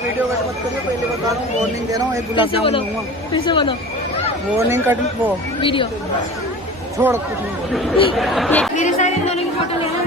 Video cut मत करिए, पहले बता रहा हूँ, वार्निंग दे रहा हूँ, एक गुलाब जामुन दूंगा। फिर से बोलो, वार्निंग कट वो वीडियो छोड़ कुछ नहीं। मेरे साथ इन दोनों की फोटो लेना।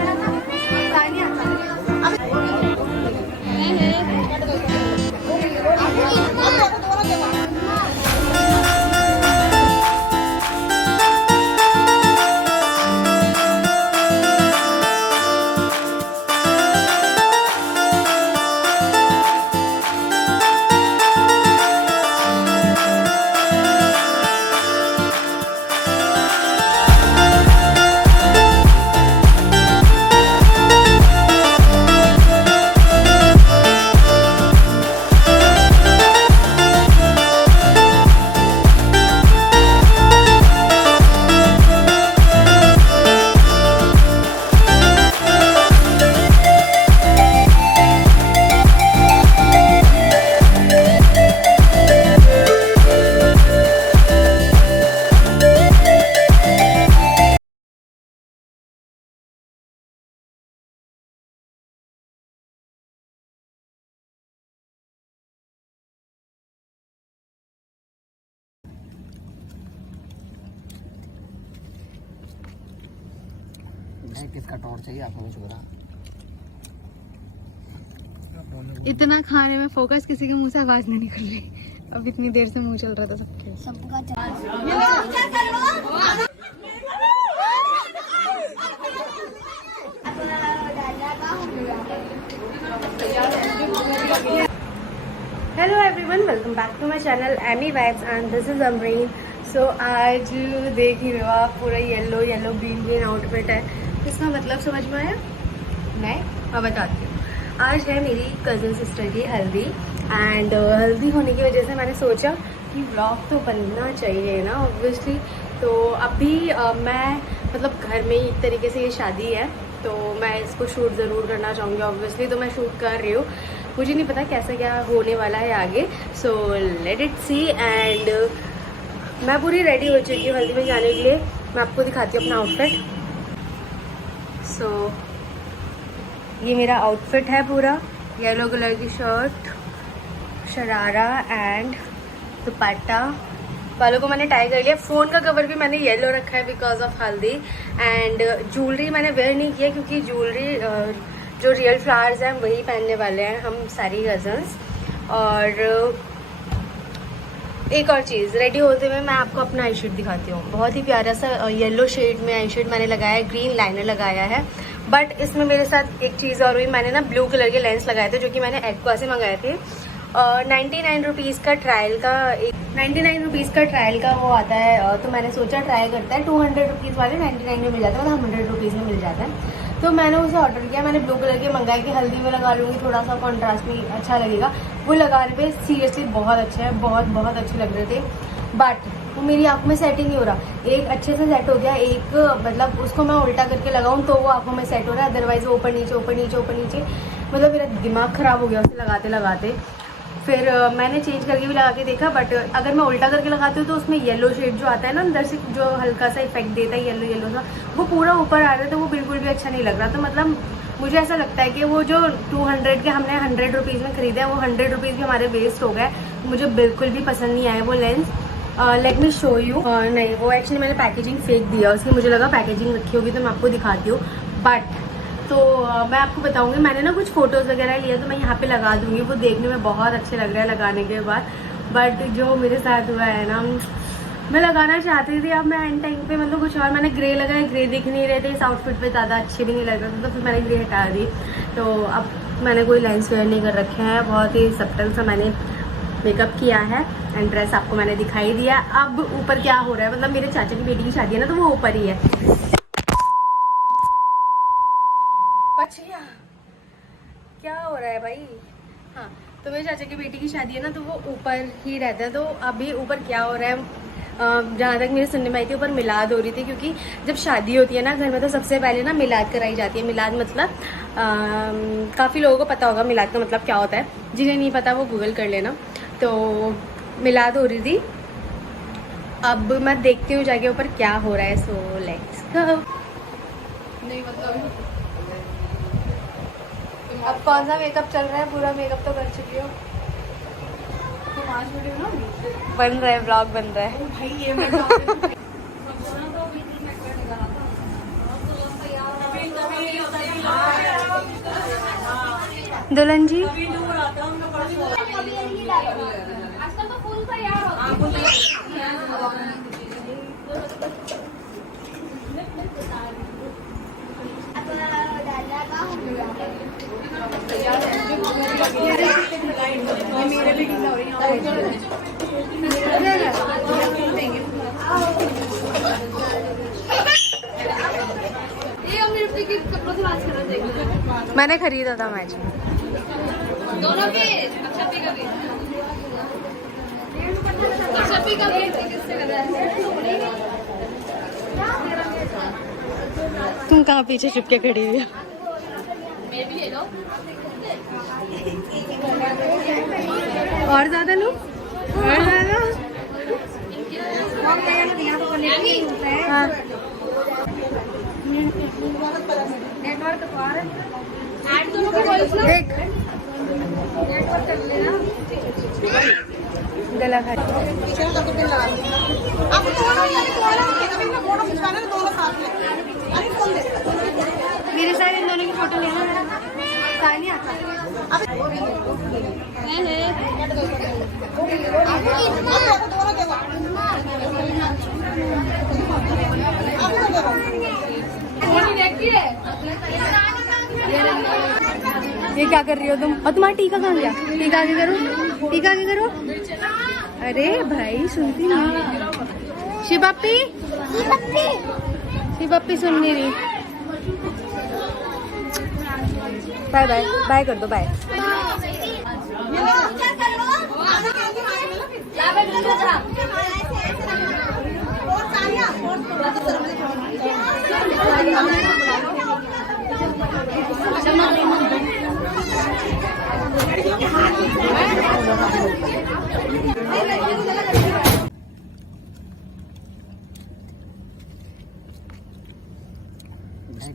किसका टॉर्च चाहिए आपको? छोरा इतना खाने में फोकस, किसी के मुंह से आवाज नहीं निकल रही। अब इतनी देर से मुंह चल रहा था सबका। Hello everyone, welcome back to my channel Amy vibes and this is Amreen. So आज देख ही रहे हो आप, पूरा yellow yellow green green outfit है। इसका मतलब समझ में आया? मैं बताती हूँ। आज है मेरी कज़न सिस्टर की हल्दी एंड हल्दी होने की वजह से मैंने सोचा कि व्लॉग तो बनना चाहिए ना, ऑब्वियसली। तो अभी मैं मतलब घर में ही एक तरीके से ये शादी है, तो मैं इसको शूट ज़रूर करना चाहूँगी ऑब्वियसली। तो मैं शूट कर रही हूँ, मुझे नहीं पता कैसा क्या होने वाला है आगे। So let it see. And मैं पूरी रेडी हो चुकी हूँ हल्दी में जाने के लिए। मैं आपको दिखाती हूँ अपना आउटफिट। सो ये मेरा आउटफिट है पूरा, येलो कलर की शर्ट, शरारा एंड दुपट्टा। बालों को मैंने टाई कर लिया। फ़ोन का कवर भी मैंने येलो रखा है बिकॉज ऑफ हल्दी। एंड ज्वेलरी मैंने वेयर नहीं किया क्योंकि ज्वेलरी जो रियल फ्लावर्स हैं वही पहनने वाले हैं हम सारी कज़न्स। और एक और चीज़, रेडी होते हुए मैं आपको अपना आई शेड दिखाती हूँ। बहुत ही प्यारा सा येलो शेड में आई शेड मैंने लगाया है, ग्रीन लाइनर लगाया है। बट इसमें मेरे साथ एक चीज़ और हुई, मैंने ना ब्लू कलर के लेंस लगाए थे जो कि मैंने एक्वा से मंगाए थे। 99 रुपीज़ का ट्रायल का, 99 रुपीज़ का ट्रायल का वो आता है। तो मैंने सोचा ट्राई करता है, 200 रुपीज़ वाले 99 में मिल जाता है, मतलब 100 रुपीज़ में मिल जाता है। तो मैंने उसे ऑर्डर किया। मैंने ब्लू कलर के मंगाए कि हल्दी में लगा लूँगी, थोड़ा सा कॉन्ट्रास्ट भी अच्छा लगेगा। वो लगाने पे सीरियसली बहुत अच्छे हैं, बहुत बहुत अच्छे लग रहे थे। बट वो मेरी आँखों में सेटिंग नहीं हो रहा। एक अच्छे से सेट हो गया, एक मतलब उसको मैं उल्टा करके लगाऊँ तो वो आँखों में सेट हो रहा है, अदरवाइज वो ऊपर नीचे ऊपर नीचे ऊपर नीचे, मतलब मेरा दिमाग ख़राब हो गया उसे लगाते लगाते। फिर मैंने चेंज करके भी लगा के देखा, बट अगर मैं उल्टा करके लगाती हूँ तो उसमें येलो शेड जो आता है ना अंदर से, जो हल्का सा इफेक्ट देता है येलो येलो सा, वो पूरा ऊपर आ रहा है, तो वो बिल्कुल भी अच्छा नहीं लग रहा। तो मतलब मुझे ऐसा लगता है कि वो जो 200 के हमने 100 रुपीज़ में खरीदा है, वो 100 रुपीज़ भी हमारे वेस्ट हो गए। मुझे बिल्कुल भी पसंद नहीं आया वो lens. Let me show you. नहीं, वो एक्चुअली मैंने पैकेजिंग फेंक दिया उसकी, मुझे लगा पैकेजिंग रखी होगी तो मैं आपको दिखाती हूँ। बट तो मैं आपको बताऊंगी, मैंने ना कुछ फ़ोटोज़ वगैरह लिया तो मैं यहाँ पे लगा दूँगी। वो देखने में बहुत अच्छे लग रहा है लगाने के बाद। बट जो मेरे साथ हुआ है ना, मैं लगाना चाहती थी, अब मैं एंड टाइम पे मतलब कुछ और मैंने ग्रे लगाया, ग्रे दिख नहीं रहे थे इस आउटफिट पे, ज़्यादा अच्छे भी नहीं लग रहे थे, तो फिर मैंने ग्रे हटा दी। तो अब मैंने कोई लेंस वेयर नहीं कर रखे हैं, बहुत ही सब्टल सा मैंने मेकअप किया है एंड ड्रेस आपको मैंने दिखाई दिया। अब ऊपर क्या हो रहा है, मतलब मेरे चाचा की बेटी की शादी है ना, तो वो ऊपर ही है। क्या हो रहा है भाई? हाँ, तो मेरे चाचा की बेटी की शादी है ना, तो वो ऊपर ही रहता है। तो अभी ऊपर क्या हो रहा है, जहाँ तक मेरे सुनने में आई थी, ऊपर मिलाद हो रही थी। क्योंकि जब शादी होती है ना घर में, तो सबसे पहले ना मिलाद कराई जाती है। मिलाद मतलब काफ़ी लोगों को पता होगा मिलाद का मतलब क्या होता है, जिन्हें नहीं पता वो गूगल कर लेना। तो मिलाद हो रही थी अब मैं देखती हूँ जाके ऊपर क्या हो रहा है। So let's go. नहीं मतलब अब कौन सा मेकअप चल रहा है? पूरा मेकअप तो कर चुकी हो। तुम आज वीडियो ना बन रहा है, व्लॉग बन रहा है। भाई ये मैं दुल्हन जी मेरे भी ढीला हो रही है। मैंने खरीदा था मैच दोनों के अक्षपी का भी अक्षपी का भी किससे कर रहा है? तुम कहाँ पीछे चुपके खड़ी हुई हो? मैं भी ले लो। और ज्यादा लो, और ज्यादा। हाँ नेटवर्क तो आ रहा है। ऐड दोनों के वॉइस ना देख नेटवर्क कर लेना। गला खा मेरे साथ इन दोनों की फोटो लेना। सानिया ये क्या कर रही हो तुम? और तुम्हारा टीका कहाँ गया? टीका आगे करो, टीका आगे करो। अरे भाई सुनती नहीं। शिवप्पी शिवप्पी सुन नहीं रही। बाय बाय बाय कर दो, बाय।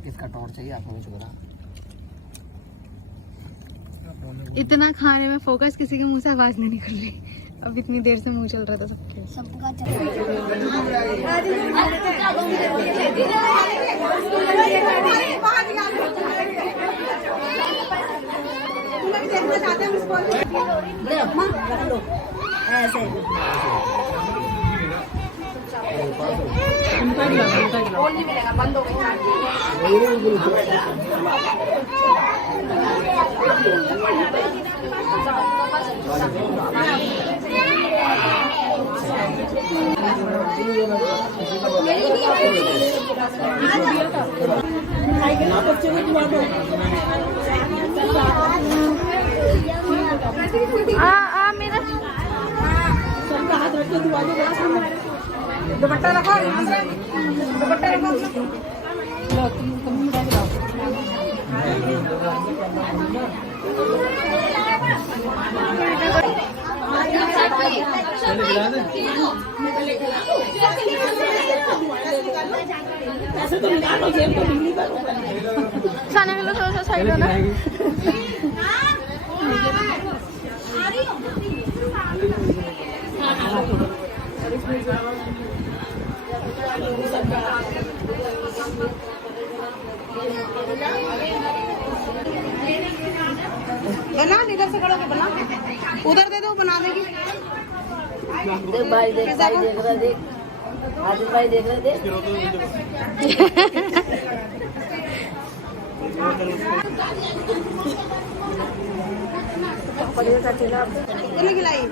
किसका टॉर्च चाहिए आपको? छोरा इतना खाने में फोकस, किसी के मुंह से आवाज नहीं निकल रही। अब इतनी देर से मुंह चल रहा था सबका। मेरा दुपट्टा रखो, दुपट्टा रखो। खाने के लिए थोड़ा सा साइड होना। बना इधर से खड़ा होकर बना, उधर दे दो, बना देगी। देख भाई, देख भाई, देख रहा, देख आदिल भाई, देख रहे, देख। कितने खिलाई?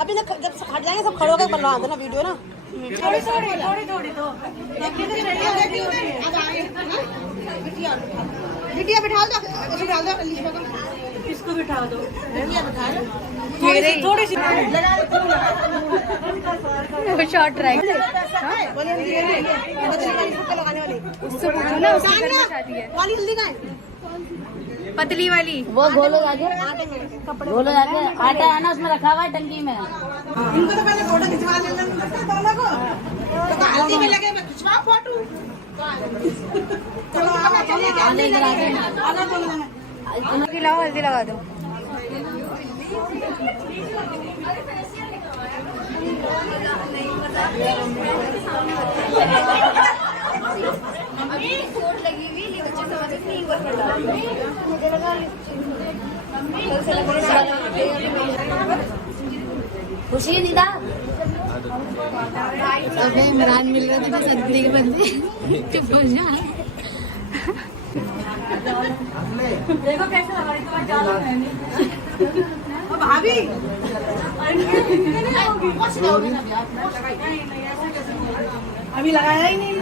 अभी जब हट जाएंगे सब खड़े होकर बनवा देना वीडियो ना। थोड़ी तो बिटिया बिठा दो, उसे डाल दो। इसको बिठा दो। मेरे ही। थोड़ी सी शॉर्ट ट्रैक। लगाने वाली उससे पूछो ना, उसके घर में शादी है। वाली हल्दी का है पतली वाली। वो घोलो जाके, घोलो जाके, आटा है ना उसमें रखा हुआ है टंकी में। इनको तो पहले फोटो खिंचवा लेना दोनों को, तो हल्दी में लगे मैं खिंचवा फोटो। चलो हल्दी लाओ, हल्दी लगा दो। खुशी दीदा इमरान मिल रहा था बस अंतरी के बंदे चुप हो जा। देखो कैसे लगा रही तुम्हारी भाभी। अभी लगाया ही नहीं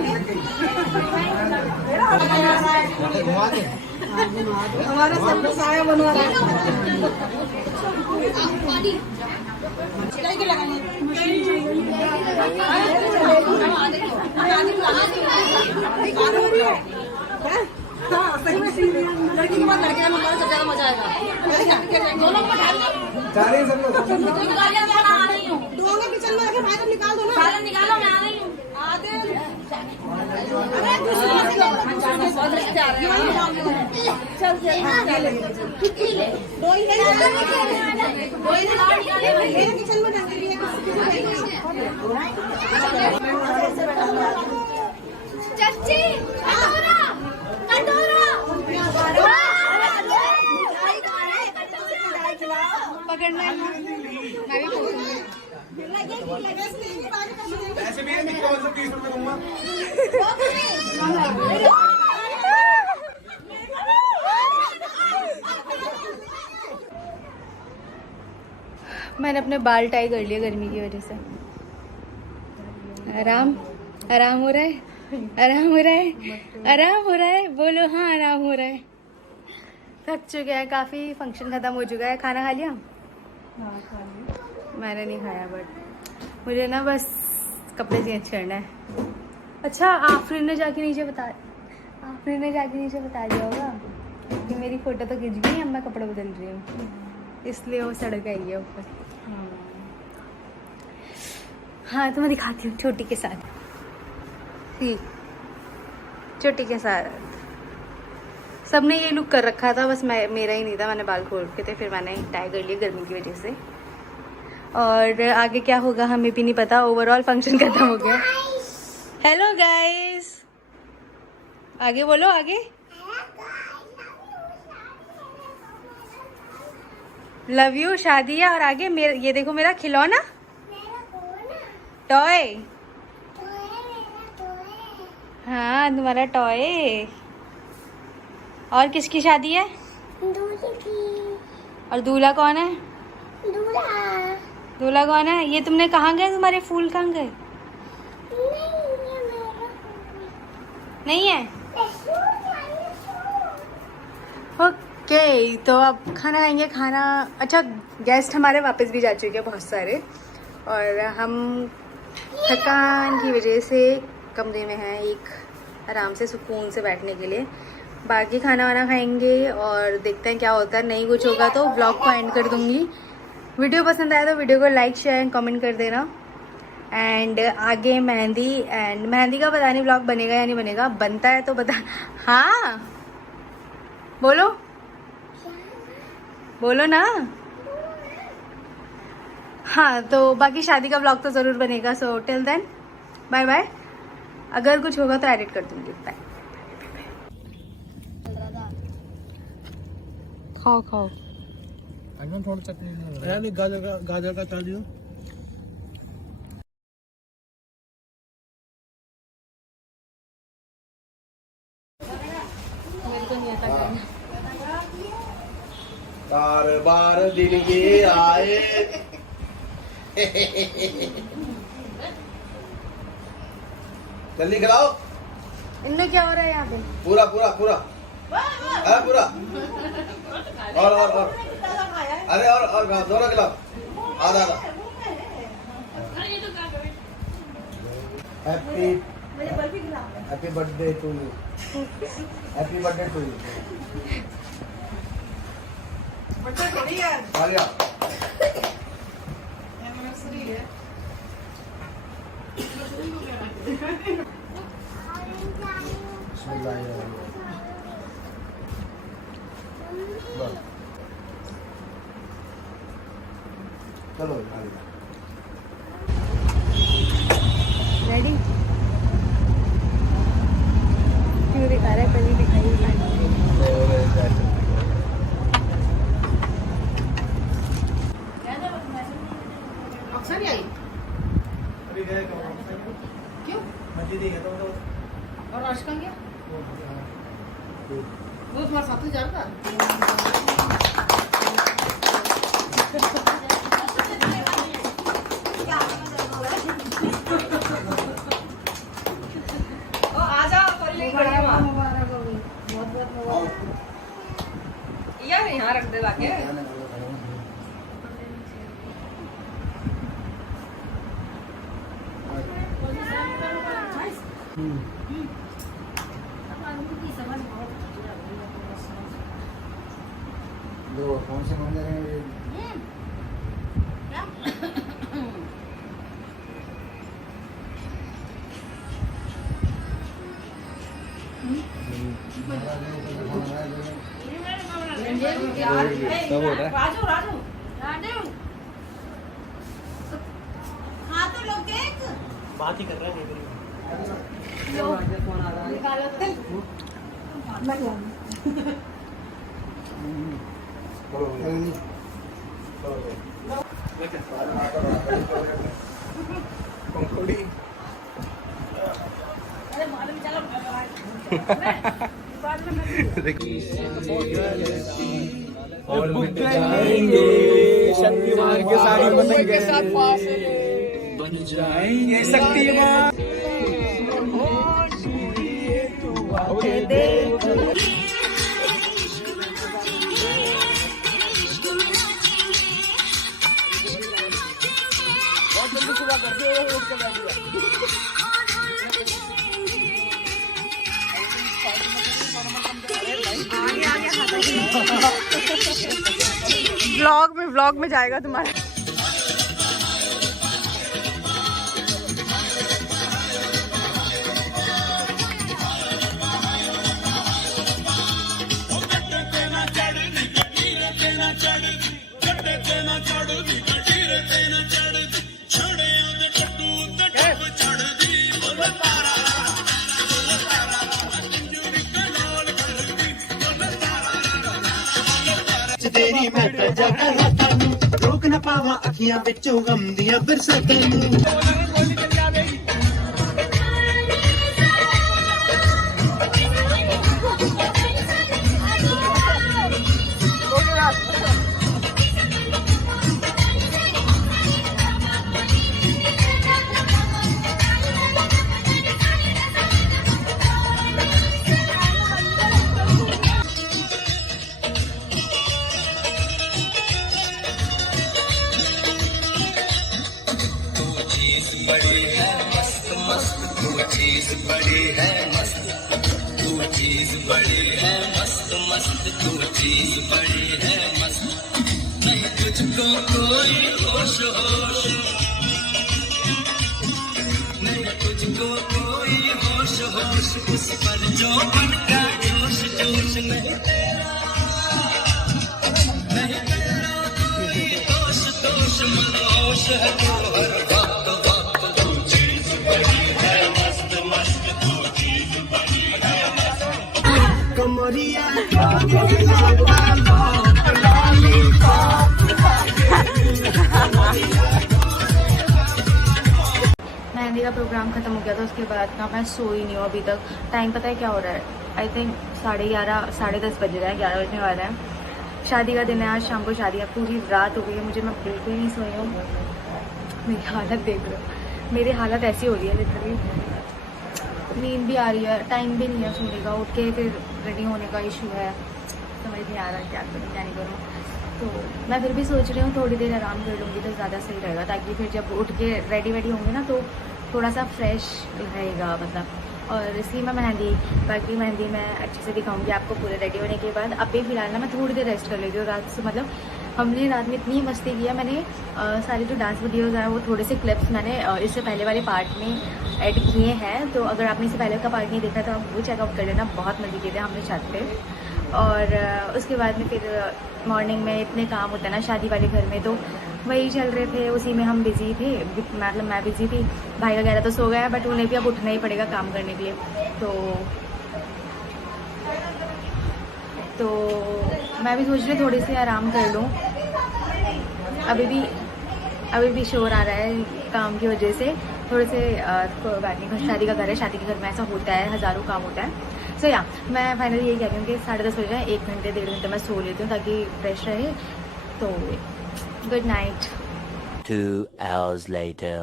हमारा सब साया बनवा रहा है। लड़की के बाद लड़के का नंबर सबसे ज्यादा मजा आएगा। दोनों को दुआओं के किचन में रखे भाई, निकाल दो ना, निकालो, मैं आ रही हूँ। किचन में चाची पकड़ना है, मैं भी पूछूंगी। ऐसे भी 20 रुपए दूंगा। मैंने अपने बाल टाई कर लिए गर्मी की वजह से। आराम आराम हो रहा है, आराम हो रहा है, आराम हो रहा है। बोलो हाँ, आराम हो रहा है। थक चुके हैं काफ़ी, फंक्शन ख़त्म हो चुका है। खाना खा लिया? मैंने नहीं खाया, बट मुझे ना बस कपड़े चेंज करना है। अच्छा, आफरीन ने जाके नीचे बता दिया होगा कि मेरी फ़ोटो तो खिंच गई, अब मैं कपड़े बदल रही हूँ, इसलिए वो सड़क आई है ऊपर। हाँ, तो मैं दिखाती हूँ छोटी के साथ। छोटी के साथ सबने ये लुक कर रखा था, बस मेरा ही नहीं था। मैंने बाल खोल के थे, फिर मैंने टाई कर लिया गर्मी की वजह से। और आगे क्या होगा हमें भी नहीं पता। ओवरऑल फंक्शन खत्म हो गया। हेलो गाइस, आगे बोलो, आगे। लव यू, शादी है। और आगे मेरा, ये देखो मेरा खिलौना, टॉय। हाँ, तुम्हारा टॉय। और किसकी शादी है? और दूल्हा कौन है? दूल्हा कौन है? ये तुमने कहाँ गए? तुम्हारे फूल कहाँ गए? नहीं है। ओके, तो अब खाना खाएंगे। खाना, अच्छा, गेस्ट हमारे वापस भी जा चुके हैं बहुत सारे, और हम थकान की वजह से कमरे में हैं एक आराम से सुकून से बैठने के लिए। बाकी खाना वाना खाएंगे और देखते हैं क्या होता है। नहीं कुछ होगा तो व्लॉग को एंड कर दूंगी। वीडियो पसंद आया तो वीडियो को लाइक शेयर एंड कमेंट कर देना। एंड आगे मेहंदी का पता नहीं व्लॉग बनेगा या नहीं बनेगा। बनता है तो बता। हाँ बोलो, बोलो ना। हाँ, तो बाकी शादी का व्लॉग तो ज़रूर बनेगा। So till then bye bye. अगर कुछ होगा तो एडिट कर दूंगी। बाय। खाओ खाओ। थोड़ा चटनी, गाजर का डाल दियो। बार बार दिन ये आए। जल्दी खिलाओ। इनमें क्या हो रहा है यहाँ पे? पूरा पूरा पूरा, पूरा। और अरे और दोनों गिलास आधा आधा। Happy birthday to you. Happy birthday to you. बच्चा थोड़ी है, खा लिया। एनिवर्सरी है। चलो रेडी क्यों दिखा रहा है? पहले दिखाइए। अक्सर नहीं आई अभी गए क्यों? मस्जिद ही है तो और अर्श कहाँ गया? वो तुम्हारे साथ ही जा रहा था। यार यहाँ रख दे लाके। दो कौन से मंदिर हैं ये? राजू राजू हाँ तो लोग केक बात ही कर रहे हैं। पंखुड़ी और बुक जाएंगे शक्तिमान के साथ बन जाएंगे शक्तिमान। बहुत जल्दी सुबह कर दिया रोड के बैठ गया। व्लॉग में जाएगा तुम्हारा। तेरी मैं जगह रोक न पावा अखियां बिचों गम दिया बरसातां बड़ी है मस्त मस्त तू चीज बड़ी है मस्त तू चीज बड़ी है मस्त मस्त तू चीज बड़ी है मस्त नहीं तुझको कोई होश होश नहीं तुझको कोई होश होश उस पर जो बनका जोश जोश नहीं तेरा कोई दोष दोष मनोश है तू हर वक्त कमरिया मेहंदी का प्रोग्राम खत्म हो गया था, उसके बाद ना मैं सोई नहीं हूँ अभी तक। टाइम पता है क्या हो रहा है? आई थिंक 11:30 साढ़े 10 बज रहा है, 11 बजने वाला है। शादी का दिन है, आज शाम को शादी है, पूरी रात हो गई है मुझे, मैं बिल्कुल नहीं सोई हूँ। मेरी हालत देख लो, मेरी हालत ऐसी हो रही है लिटरली, नींद भी आ रही है, टाइम भी नहीं है सोने का, उठ के फिर रेडी होने का इशू है, समझ नहीं आ रहा क्या करूँ क्या नहीं करूँ। तो मैं फिर भी सोच रही हूँ थोड़ी देर आराम कर लूँगी तो ज़्यादा सही रहेगा, ताकि फिर जब उठ के रेडी वेडी होंगे ना तो थोड़ा सा फ्रेश रहेगा मतलब। और इसी में मेहंदी, बाकी मेहंदी मैं अच्छे से दिखाऊंगी आपको पूरे रेडी होने के बाद। अभी फ़िलहाल ना मैं थोड़ी देर रेस्ट कर लेती हूँ रात से, मतलब हमने रात में इतनी मस्ती किया। मैंने सारे जो डांस वीडियोज़ हैं वो थोड़े से क्लिप्स मैंने इससे पहले वाले पार्ट में ऐड किए हैं, तो अगर आपने इससे पहले का पार्ट नहीं देखा तो आप वो चेकआउट कर लेना। बहुत मज़े किए थे हमने छत पे। और उसके बाद में फिर मॉर्निंग में इतने काम होते हैं ना शादी वाले घर में, तो वही चल रहे थे, उसी में हम बिज़ी थे, मतलब मैं बिज़ी थी। भाई वगैरह तो सो गया है, बट उन्हें भी अब उठना ही पड़ेगा काम करने के लिए। तो मैं भी सोच रही हूँ थोड़ी सी आराम कर लूँ। अभी भी शोर आ रहा है काम की वजह से, थोड़े से कोई बात नहीं, शादी का घर है, शादी के घर में ऐसा होता है, हज़ारों काम होता है। सो या मैं फाइनली यही कह रही हूँ कि 10:30 बजे जाए, 1 घंटे 1.5 घंटे मैं सो लेती हूँ ताकि फ्रेश रहे। तो good night. 2 hours later.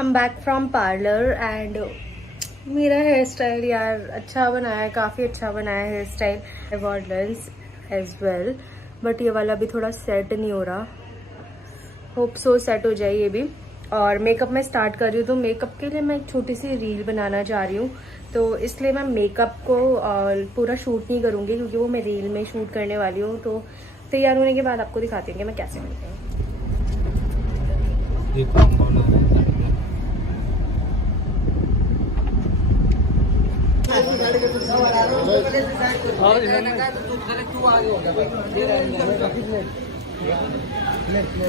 I'm back from parlor and मेरा हेयर स्टाइल यार अच्छा बना है, काफ़ी अच्छा बना है हेयर स्टाइल, वॉर्डलेंस एज वेल, बट ये वाला भी थोड़ा सेट नहीं हो रहा। होप सो सेट हो जाए ये भी। और मेकअप मैं स्टार्ट कर रही हूँ, तो मेकअप के लिए मैं एक छोटी सी रील बनाना चाह रही हूँ, तो इसलिए मैं मेकअप को पूरा शूट नहीं करूँगी क्योंकि वो मैं रील में शूट करने वाली हूँ। तो तैयार होने के बाद आपको दिखाती हूँ कि मैं कैसे करती हूँ।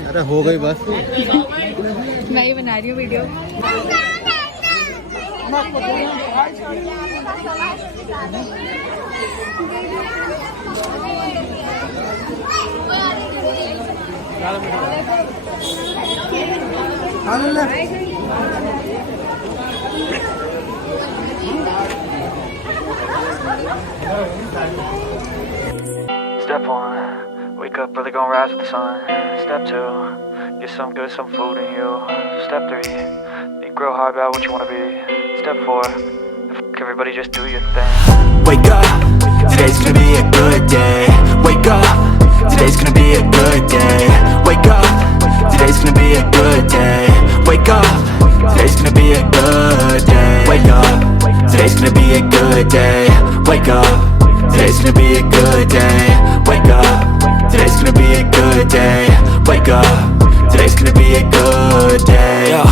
अरे हो गई बस। मैं ही बना रही हूँ video. Step 1, wake up early, gonna rise with the sun. Step 2, get some good, some food in you. Step 3, think real hard about what you wanna be. Step 4, everybody just do your thing. Wake up, today's gonna be a good day. Wake up, today's gonna be a good day. Wake up, today's gonna be a good day. Wake up, today's gonna be a good day. Wake up, today's gonna be a good day. Wake up, today's gonna be a good day. Wake up, today's gonna be a good day. Wake up, today's gonna be a good day. Yo,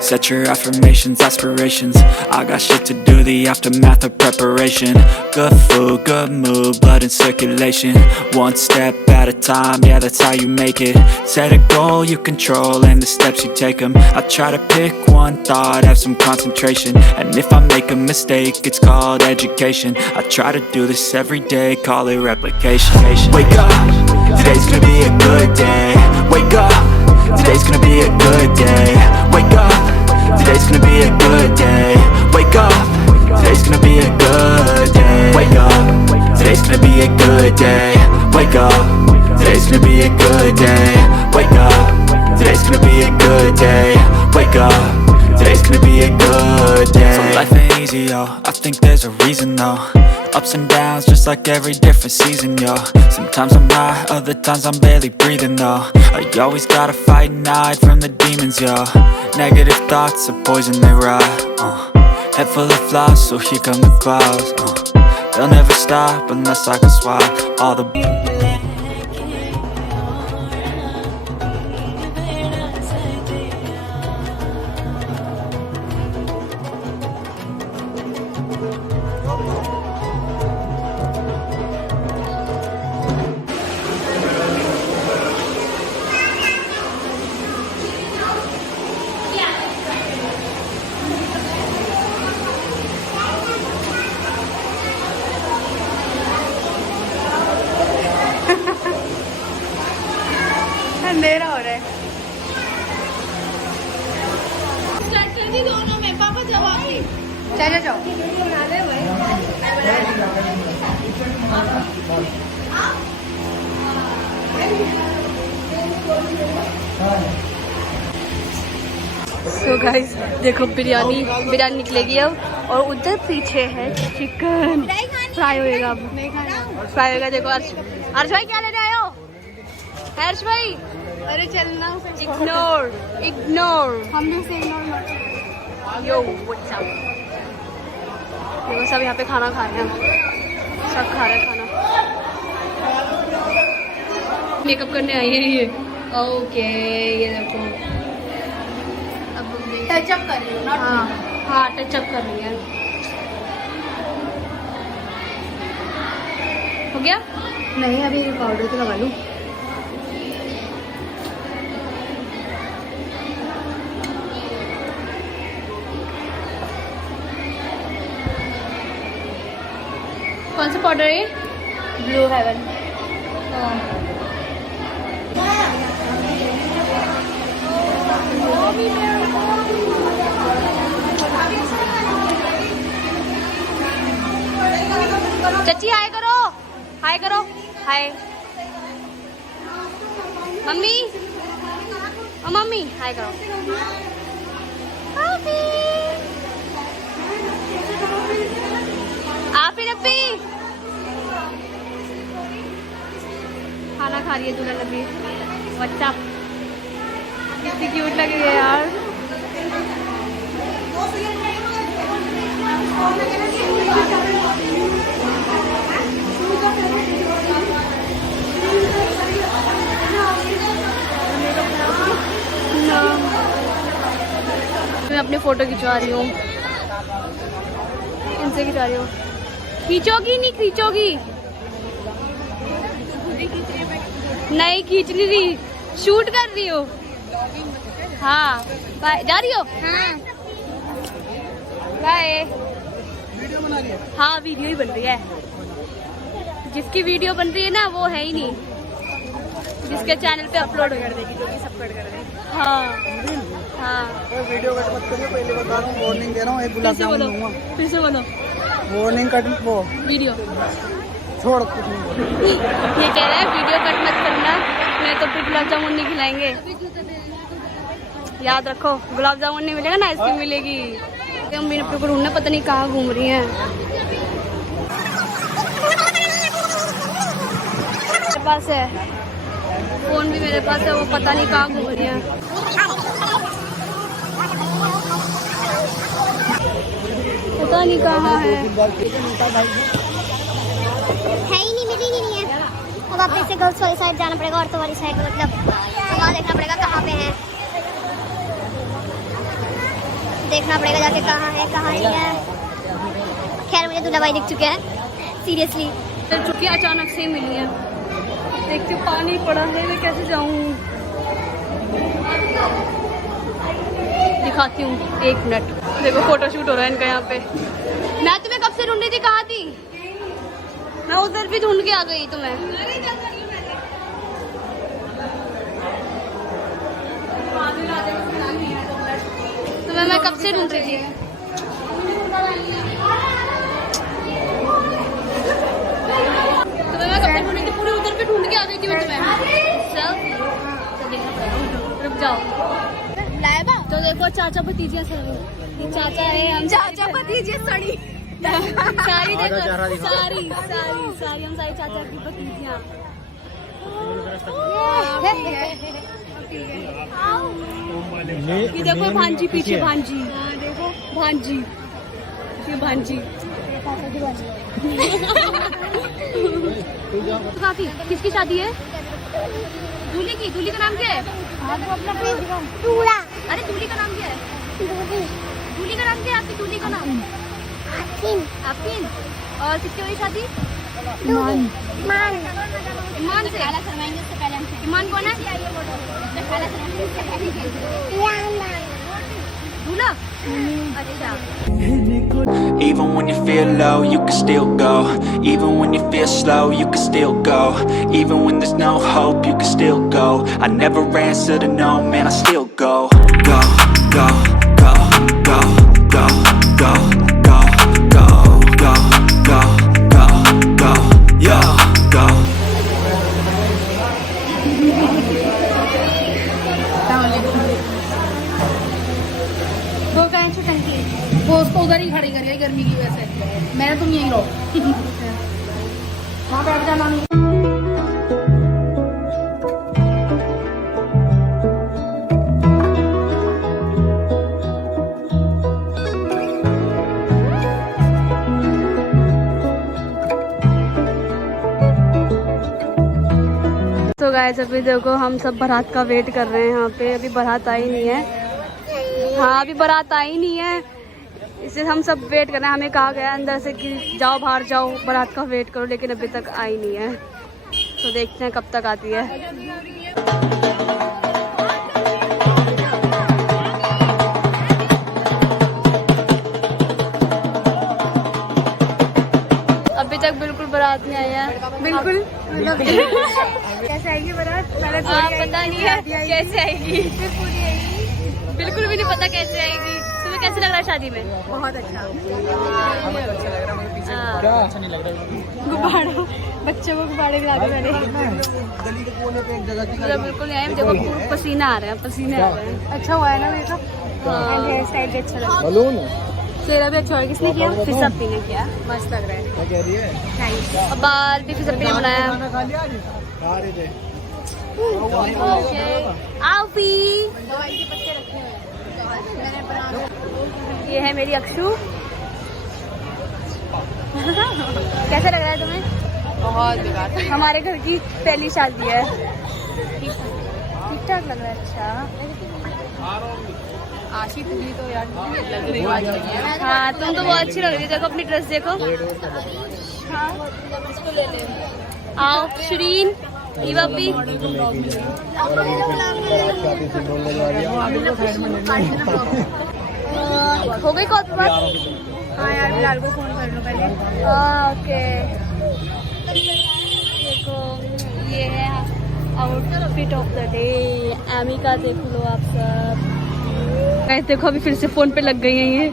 set your affirmations, aspirations. I got shit to do, the aftermath of preparation. Good food, good mood, blood in circulation. One step at a time, yeah, that's how you make it. Set a goal you control and the steps you take them. I try to pick one thought, have some concentration. And if I make a mistake, it's called education. I try to do this every day, call it replication. Wake up, today's gonna be a good day. Wake up, today's gonna be a good day. Wake up, today's gonna be a good day. Wake up, today's gonna be a good day. Wake up, today's gonna be a good day. Wake up, today's gonna be a good day. Wake up, today's gonna be a good day. Wake up, today's gonna be a good day. So life ain't easy, yo, I think there's a reason though. Ups and downs, just like every different season, yo. Sometimes I'm high, other times I'm barely breathing, though. You always gotta fight and hide from the demons, yo. Negative thoughts are poison, they rot. Head full of flies, so here come the clouds. They'll never stop unless I can swap all the अंधेरा हो रहा है। दोनों में पापा जवाब दे। चलो जाओ। सो गाइस देखो बिरयानी निकलेगी अब, और उधर पीछे है चिकन फ्राई होएगा अब, फ्राई होएगा। देखो अर्श भाई क्या लेने आए हो? हर्ष भाई अरे चलना इग्नोर हम भी उसे इग्नोर करते यो व्हाट्स अप। देखो सब यहाँ पे खाना खा रहे हैं, सब खा रहे हैं खाना। मेकअप करने आई है ये। ओके ये देखो टचअप कर रही हूँ। हाँ टचअप कर रही है। हो गया? नहीं अभी पाउडर तो लगा लूँ। कौन सा पाउडर है? Blue heaven. चाची हाय करो, हाय करो, हाय मम्मी, ओ मम्मी हाय करो। आप ही नब्बी खाना खा रही है दुल्हन अभी। बच्चा कितनी क्यूट लग रही है यार। मैं अपनी फोटो खिंचवा रही हूँ, इनसे खिंचवा रही हूँ। खींचोगी नहीं खींचोगी? नहीं खींच नहीं रही, शूट कर रही हो। हाँ बाय, जा रही हो? हाँ बाय। वीडियो बना रही है? हाँ वीडियो ही बन रही है। जिसकी वीडियो बन रही है ना वो है ही नहीं, जिसके चैनल पे अपलोड कर देगी जो कि सब कर देगी। हाँ हाँ तो वीडियो कट मत करिए, पहले बता रहा हूँ, वार्निंग दे रहा हूँ, एक गुलाब जामुन दूंगा। फिर से बोलो। वार्निंग कट वो वीडियो छोड़ कुछ नहीं बोल। ये कह रहा है वीडियो कट मत करना, नहीं तो फिर गुलाब जामुन नहीं खिलाएंगे। याद रखो, गुलाब जामुन नहीं मिलेगा ना आइसक्रीम मिलेगी। अम्मी अपने को ढूंढना, पता नहीं कहाँ घूम रही हैं। मेरे पास है फोन भी, मेरे पास है, वो पता नहीं कहाँ घूम रही है। पता नहीं कहाँ है ही नहीं, मिली नहीं है। अब आप से गर्ल्स वाली साइड जाना पड़ेगा, औरतों वाली साइड, मतलब वहाँ देखना पड़ेगा कहाँ पे है, देखना पड़ेगा जाके कहाँ है कहाँ नहीं है। खैर मुझे दूल्हा भाई दिख चुके हैं, सीरियसली चुकी अचानक से ही मिली है। देखते पानी पड़ा है, मैं कैसे जाऊँ? दिखाती हूँ, एक मिनट। देखो फोटो शूट हो रहा है इनका यहाँ पे। मैं तुम्हें कब से ढूंढ रही थी, कहाँ थी? मैं उधर भी ढूंढ के आ गई तुम्हें। तुम्हें मैं कब से ढूंढ रही थी। तुम्हें मैं कब से ढूंढ रही थी, पूरे उधर पे ढूंढ के आ गई थी मैं तुम्हें। रुक जाओ। तो देखो चाचा भतीजिया सड़ी, चाचा है हम, चाचा भतीजे सड़ी। सारी देखो, सारी हम सारी चाचा की भतीजियाँ। ये देखो भांजी पीछे, भांजी देखो, भांजी ये भांजी। काफी किसकी शादी है? दूल्हे की। दूल्हे का नाम क्या है? अरे दूल्हे का नाम क्या है? दूल्हे का नाम क्या है आपकी? दूल्हे का नाम आफरीन। और किसकी हुई शादी? ईमान से। ईमान कौन है? दूल्हा। अच्छा। Even when you feel low, you can still go. Even when you feel slow, you can still go. Even when there's no hope, you can still go. I never answer to no, man, I still go. Go, go, go, go, go, go, go, go, go, go, go, go, yo, go. तो उधर ही खड़ी करिए गर्मी की वजह से। मैं तुम यहीं रहो। वहाँ बैठ जाना। तो गाइस अभी देखो हम सब बारात का वेट कर रहे हैं यहाँ पे, अभी बारात आई नहीं है। हाँ अभी बारात आई नहीं है, इसलिए हम सब वेट कर रहे हैं। हमें कहा गया अंदर से कि जाओ बाहर जाओ बारात का वेट करो, लेकिन अभी तक आई नहीं है। तो देखते हैं कब तक आती है। अभी तक बिल्कुल बारात नहीं आई है, बिल्कुल कैसे आएगी बारात? पता नहीं है कैसे आएगी, बिल्कुल भी नहीं पता कैसे आएगी। तुम्हें कैसे लग रहा है शादी में? बहुत अच्छा। अच्छा नहीं लग रहा। गुब्बारा, बच्चों को गुब्बारे दिला दे मैंने। गली के कोने पे एक जगह थी, बिल्कुल नहीं आए। देखो पूरा पसीना आ रहा है, पसीने आ रहे हैं। अच्छा हुआ है ना मेकअप, हेयर स्टाइल भी अच्छा लग रहा है, बलून चेहरा भी अच्छा है। किसने किया? फिर सब पीने किया, मस्त लग रहा है। क्या कह रही है? नाइस। बाल भी फिर सब पीने बनाया। खाना खा लिया आज? खा रहे थे। आफी, ये है मेरी अक्षु। कैसा लग रहा है तुम्हें? बहुत बेकार। हमारे घर की पहली शादी है। ठीक ठाक लग रहा है। अच्छा आशी तुझी तो यार लग रही है। हाँ तुम तो बहुत अच्छी लग रही है। देखो अपनी ड्रेस देखो। हाँ इसको ले ले। आओ शरीन, ईवा भी। हो गई कॉल पर बात? हाँ यार बिलाल को फोन कर लो पहले। हाँ ओके। देखो ये है outfit of the day. Amy का देख लो आप सब। गाइस देखो अभी फिर से फोन पे लग गई हैं ये।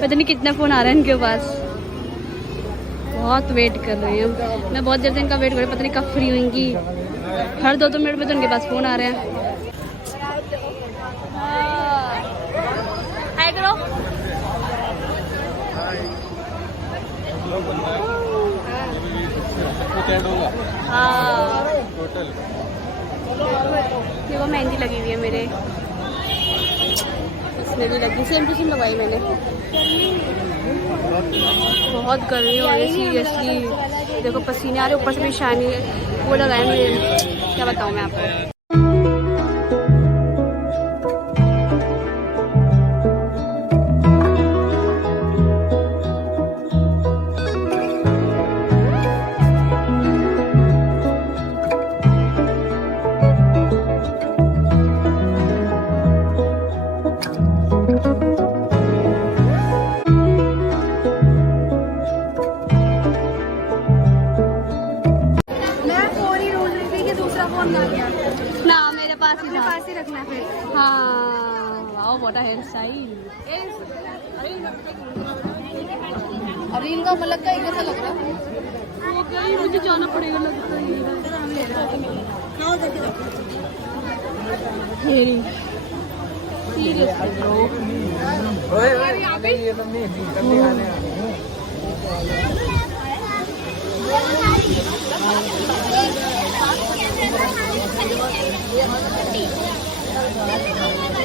पता नहीं कितना फोन आ रहा है इनके पास। बहुत वेट कर रही हूँ मैं, बहुत देर से इनका वेट कर रही हूँ। पता नहीं कब फ्री होंगी। हर 2-2 मिनट में तो उनके पास फोन आ रहे हैं। हाय करो। हाँ देखो मेहंदी लगी हुई है मेरे, इसमें भी लगी, सेम टू सेम लगाई मैंने। बहुत गर्मी हो रही है सीरियसली। देखो पसीने आ रहे, ऊपर से भी शाइनी वो लगाया मेरे, क्या बताऊँ मैं आपको। ना मेरे पास ही रखना फिर। हाँ wow what a hair style. अरे इनका मलक का एक कैसा लग रहा है? मुझे जाना पड़ेगा लगता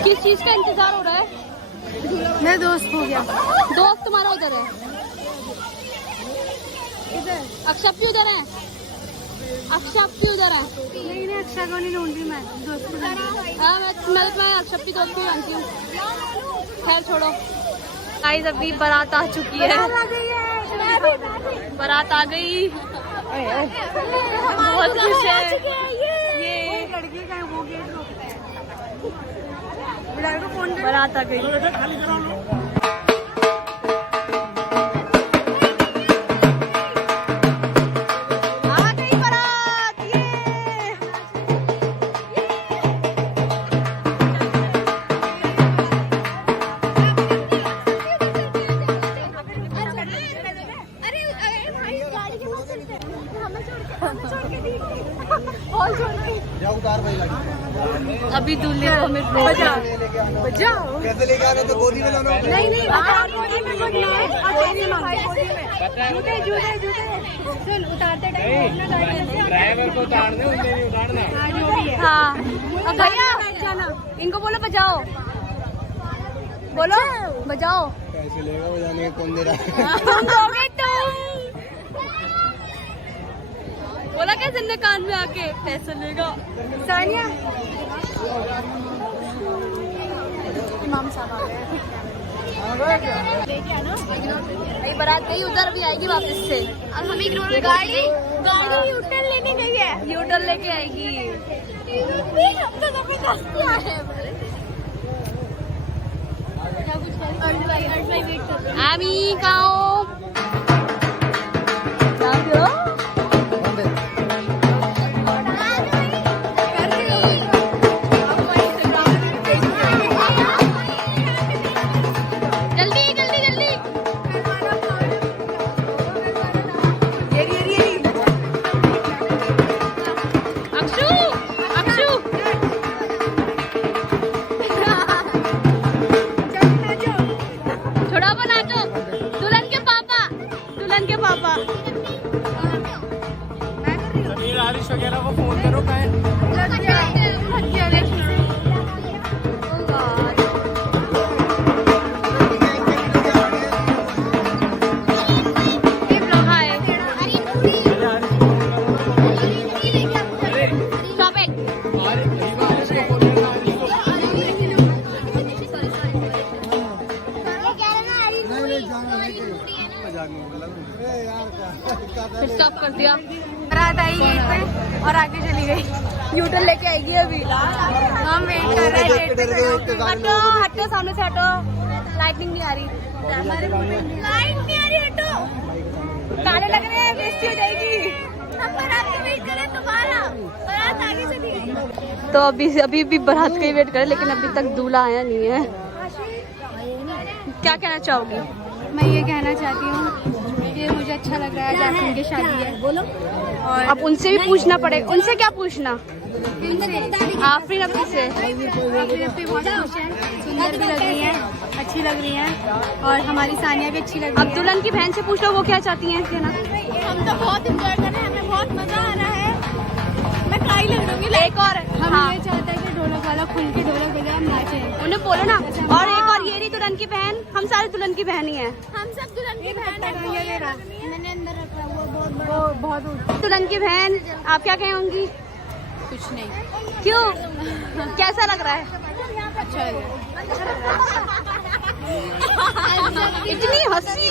किस चीज का इंतजार हो रहा है? मेरे दोस्त हो गया। दोस्त तुम्हारा उधर है? इधर अक्षप भी उधर है? अक्षप भी उधर है? नहीं अक्षा को नहीं ढूंढ रही मैं, दोस्त को। हाँ मैं तुम्हारे अक्षप की दोस्त को जानती हूँ। खैर छोड़ो। गाइस अभी बारात आ चुकी है। बारात आ गई, बहुत खुश है। ये लड़की का वो गेट रोकता है। बारात आ गई। उतार भाई लगी अभी दूल्हे को हमें बजाओ बजाओ। कैसे लेके आ रहे हो? तो गोदी में लाना होगा। नहीं नहीं जूते जूते जूते सुन उतारते टाइम ड्राइवर को उतारने उन्हें नहीं उतारना। हाँ अब भैया इनको बोलो बजाओ, बोलो बजाओ। कैसे लेगा बजाने का? कौन दे रहा है? तुम दोगे तुम। बोला क्या जिन्ने कान में आके पैसे लेगा। सानिया इमाम साहब आ गए। लेके आना भाई, बारात गई उधर भी आएगी वापस से। अब हम एक रोड गाड़ी यूटर्न लेने गई है, यूटर्न लेके आएगी। हम तो आमी काओ वगैरह को फोन करो। फिर स्टॉप कर दिया। बारात आई गेट पे और आगे चली गई। यूटर्न लेके आएगी अभी। हम वेट कर रहे हैं गेट पे। हटो हटो, सामने से हटो। लाइटिंग नहीं आ रही, लाइट नहीं आ रही, हटो। काले लग रहे हैं, बेइज्जती हो जाएगी। हम बारात का वेट कर रहे हैं तुम्हारा। बारात आगे चली गई। तो अभी भी बारात का ही वेट कर, लेकिन अभी तक दूल्हा आया नहीं है। क्या कहना चाहोगी? मैं ये कहना चाहती हूँ कि मुझे अच्छा लग रहा है जैसे उनकी शादी है। बोलो। और अब उनसे भी पूछना पड़ेगा। उनसे क्या पूछना? आफरीन अपनी से। आफरीन अपनी बहुत खुश है, सुंदर भी लग रही है, अच्छी लग रही है, और हमारी सानिया भी अच्छी लग रही है। अब दुल्हन की बहन से पूछ लो वो क्या चाहती हैं। कहना हम तो बहुत एंजॉय कर रहे हैं, हमें बहुत मजा आ रहा है। मैं काई लग रही हूँ। एक और हम ये चाहते हैं कि ढोलक वाला खुल के ढोलक बजाए, हम नाचे। उन्हें बोलो ना। और एक और ये रही दुल्हन की बहन। हम सारे दुल्हन की बहन ही हैं। हम सब दुल्हन की बहन है। मैंने अंदर रखा वो बहुत दुल्हन की बहन, आप क्या कहोगी? कुछ नहीं। क्यों? कैसा लग रहा है? अच्छा लग रहा है। इतनी हंसी।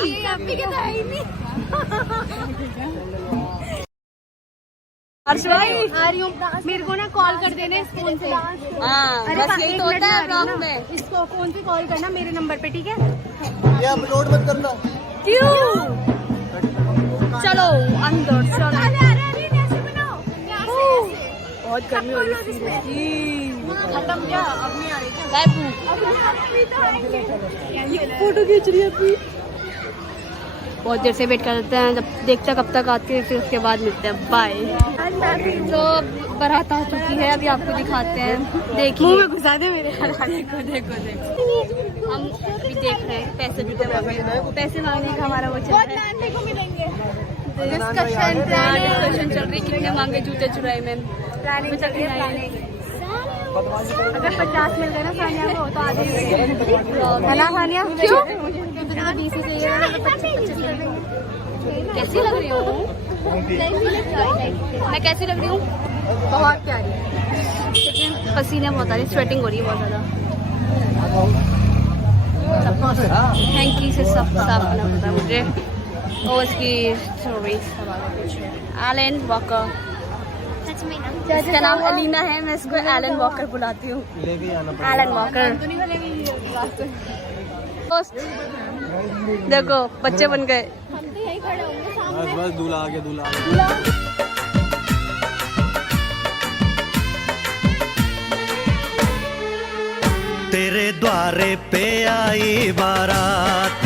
आ रही हूँ, मेरे को ना कॉल कर देने इस फोन से। बस यही तो होता है ब्लॉग में। इसको फोन से कॉल करना मेरे नंबर पे, ठीक है? ये अपलोड मत करना। क्यों? चलो अंदर चलो। बहुत गर्मी हो रही है। खत्म क्या? अब नहीं आ रही। फोटो खींच रही है अपनी। बहुत देर से वेट करते हैं, जब देखते हैं कब तक आती है, फिर उसके बाद मिलते हैं। बाय। तो बारात आ चुकी है, अभी आपको दिखाते हैं। देखिए मुंह में घुसा दे मेरे। देखो देखो देखो, हम अभी देख रहे हैं पैसे पैसे मांगने का हमारा वो चल रहा है। डिस्कशन चल रही, कितने मांगे जूते चुराए में। अगर 50 मिल गए ना सानिया को तो आधे है ना सानिया? क्यों? कैसी लग रही हूँ मैं? कैसी लग रही हूँ? बहुत प्यारी। लेकिन पसीने बहुत आ रही, स्वेटिंग हो रही है बहुत ज़्यादा। हैंकी से सब साफ करना पड़ता है मुझे। और इसकी स्टोरीज एलन वॉकर, इसका नाम अलीना है, मैं इसको एलन वॉकर बुलाती हूँ। Alan Walker. देखो बच्चे बन गए। बस दूल्हा आ गया, दूल्हा। तेरे द्वारे पे आई बारात,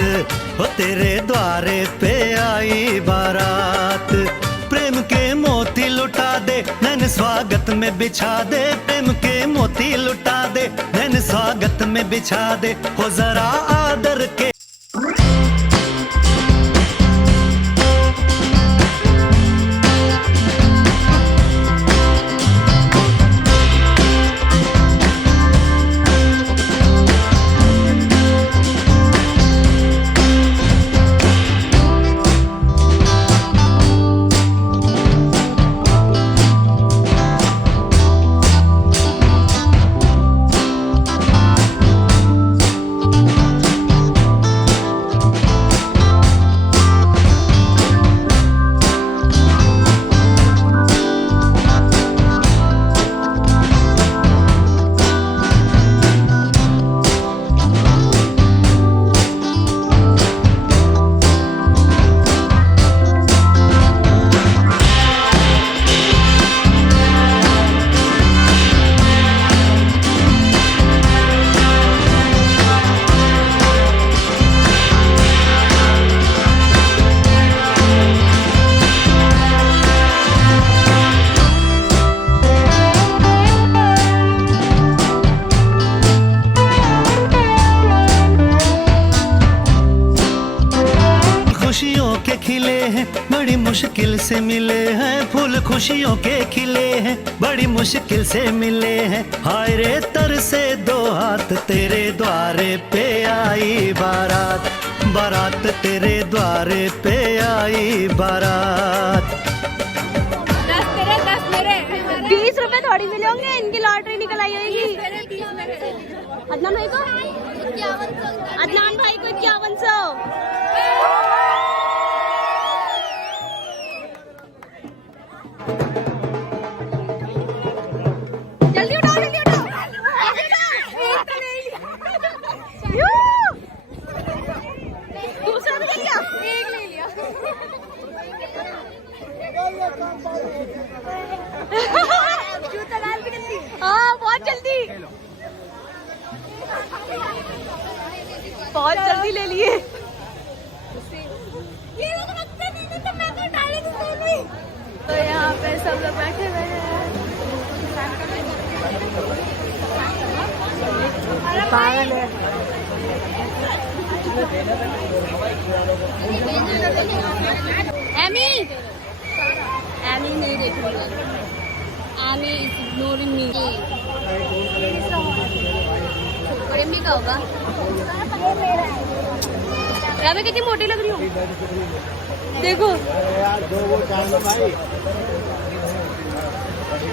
हो तेरे द्वारे पे आई बारात। प्रेम के मोती लुटा दे, नैन स्वागत में बिछा दे, प्रेम के मोती लुटा दे, नैन स्वागत में बिछा दे, हो जरा आदर के। खुशियों के खिले हैं, बड़ी मुश्किल से मिले हैं, फूल खुशियों के खिले हैं, बड़ी मुश्किल से मिले हैं, हाय रे तर से दो हाथ, तेरे द्वारे पे आई बारात, बारात तेरे द्वारे पे आई बारात। 20 रुपए थोड़ी मिले होंगे, इनकी लॉटरी निकल आई होगी। अदनान भाई को 5100। जल्दी उठाओ, जल्दी उठाओ। दूसरा भी ले लिया, एक ले लिया। हाँ बहुत जल्दी, बहुत जल्दी ले लिए। तो यहाँ पे सब लोग बैठे हुए हैं। पागल है। एमी, एमी नहीं देख रही है। Amy is ignoring me. Amy का होगा। एमी कितनी मोटी लग रही हो, देखो।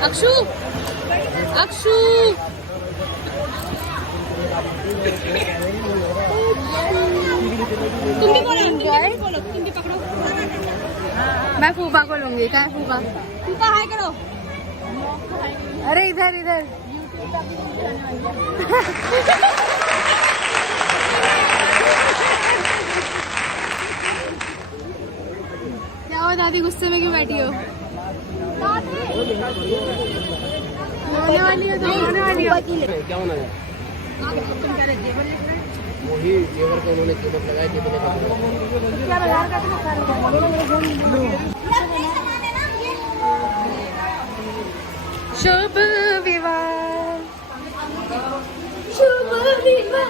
अक्षु, अक्षु तुम भी बोलो, तुम भी पकड़ो। मैं फूफा को लूंगी। क्या है फूफा? फूफा हाय करो। अरे इधर इधर। क्या हो दादी, गुस्से में क्यों बैठी हो? होने वाली है तो होने वाली है। क्या होना है? तुम कह रहे जेवर वही जेवर को उन्होंने कीमत लगाई थी। क्या बाजार का शुभ विवाह, शुभ विवाह।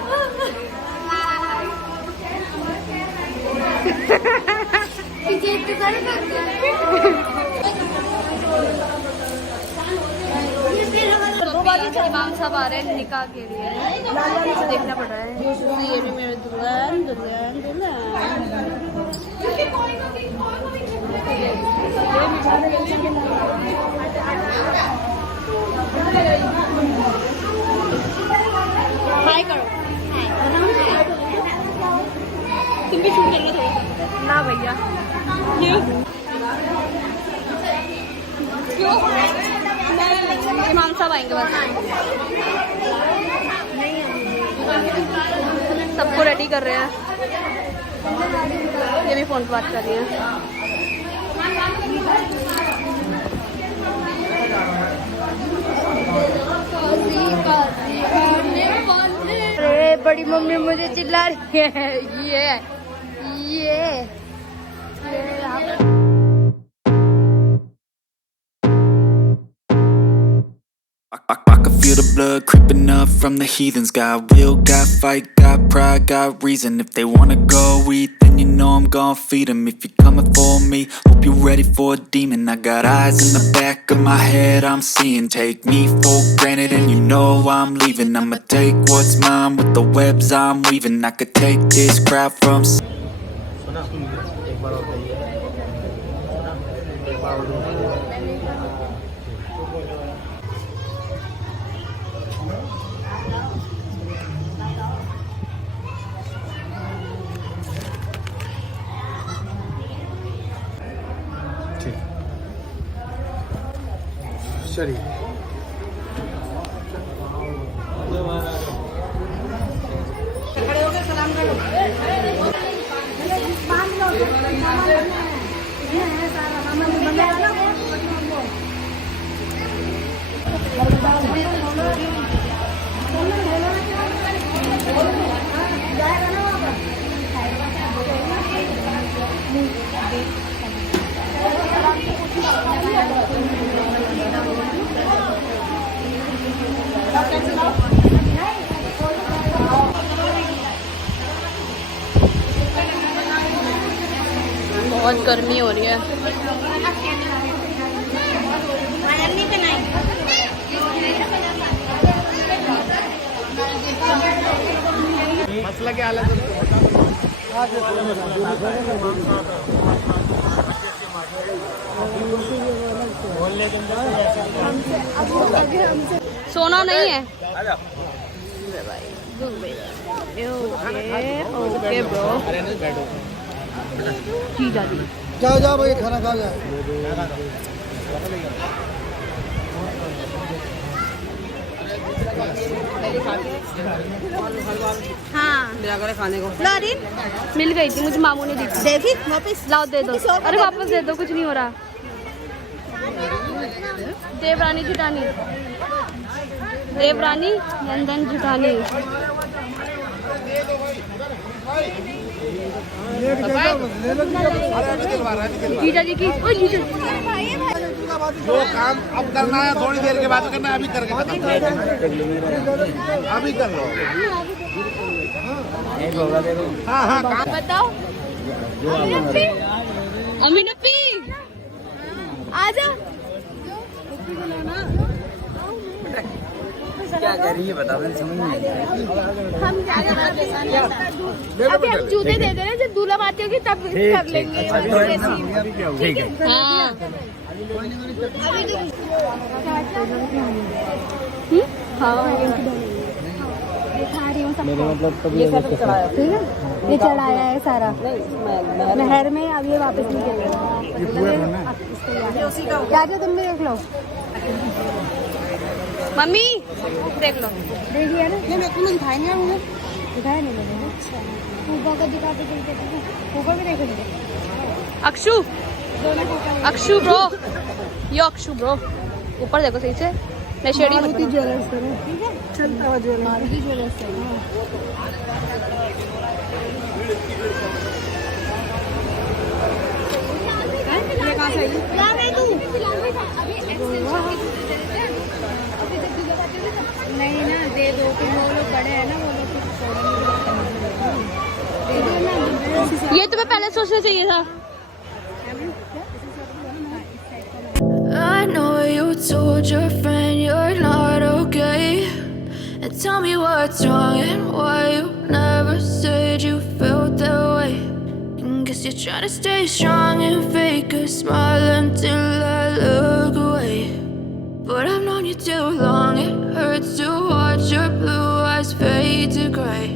इमाम साहब आ रहे हैं निकाह के लिए, देखना पड़ रहा है। ये भी मेरे दुल्हन दुल्हन दुल्हन। हाय करो। तुम भी शूट करना थोड़ा ना भैया। क्यों? इमाम साहब आएंगे बस। सबको रेडी कर रहे हैं। ये भी फोन पे बात कर रही है। अरे बड़ी मम्मी मुझे चिल्ला रही है। ये feel the blood creeping up from the heathens. Got will, got fight, got pride, got reason. If they wanna go eat, then you know I'm gon' feed them. If you're coming for me, hope you're ready for a demon. I got eyes in the back of my head, I'm seeing. Take me for granted and you know I'm leaving. I'ma take what's mine with the webs I'm weaving. I could take this crowd from चलिए खड़े होकर सलाम करो। बहुत गर्मी हो रही है। मसला क्या हाल है? सोना नहीं है। Okay bro. जाओ जाओ भाई खाना खा जाए। हाँ खाने को मिल गई थी मुझे, मामू ने दी थी। देखी वापस लाओ, दे दो। अरे वापस दे दो, कुछ नहीं हो रहा। देवरानी जुटानी, देवरानी नंदन जुटानी। जीजा जी की जो काम अब करना है थोड़ी देर के बाद करना है, अभी करके अभी कर लो। हाँ हाँ बताओ। अमीनप्पी आजा। क्या कर रही है बताओ, समझ नहीं। हम अभी हम जूते दे दे रहे हैं, जब दूल्हा आती होगी तब कर लेंगे। ठीक है हाँ। मेरे मतलब ये सब चढ़ाया, ठीक है, ये चढ़ाया है सारा नहर में। अब ये वापस निकलेगा। क्या तुम भी देख लो। मम्मी देख लो, देखिए ना। नहीं मेरे को नहीं दिखाएंगे, मुझे दिखाया नहीं मैंने। ऊपर का दिखाते ऊपर भी देखेंगे। अक्षु, अक्षु ब्रो, यो अक्षु ब्रो, ऊपर देखो सही से। नशेड़ी मारुति ज्वेलर्स करो, ठीक है। चलता हुआ ज्वेलर्स, मारुति ज्वेलर्स करो। ये कहाँ से आई? नहीं ना, दे दो। कि वो लोग बड़े हैं ना, वो लोग ये तुम्हें पहले सोचना चाहिए था। I know you told your friend you're not okay, and tell me what's wrong and why you never said you felt that way. And guess you're trying to stay strong and fake a smile until I look away. But I've known you too long, it hurts to watch your blue eyes fade to gray.